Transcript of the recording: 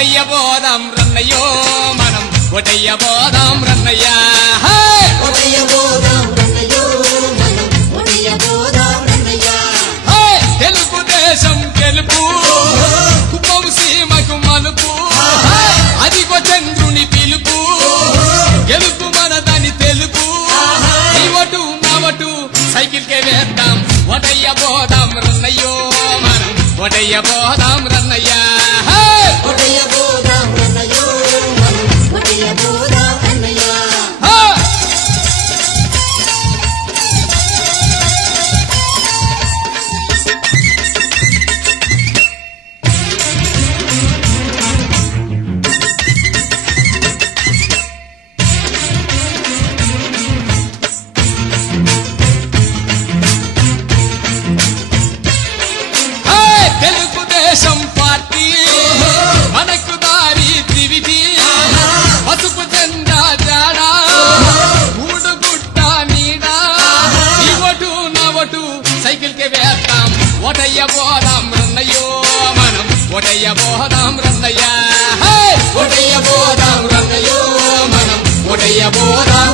ఒటయ్యబోదాం రన్నయ్యో మనం ఒటయ్యబోదాం రన్నయ్యా తెలుగుదేశం గెలుపు కుప్పం సీమకు మలుపు అదిగో చంద్రుని పిలుపు గెలుపు మనదని తెలుపు నీవటు నావటు సైకిల్ కే వేద్దాం ఒటయ్యబోదాం రన్నయ్యో మనం ఒటయ్యబోదాం రన్నయ్యా తెలుగుదేశం పార్టీ మనకు దారి త్రివిధి పసుపు జెండా జాడా గూడుగుట్ట నీడ నీవటు నవటు సైకిల్ కే వేద్దాం ఒటయ్యబోదాం రన్నయ్యో మనం ఒటయ్యబోదాం రన్నయ్యా ఒటయ్యబోదాం రన్నయ్యో మనం ఒటయ్యబోదాం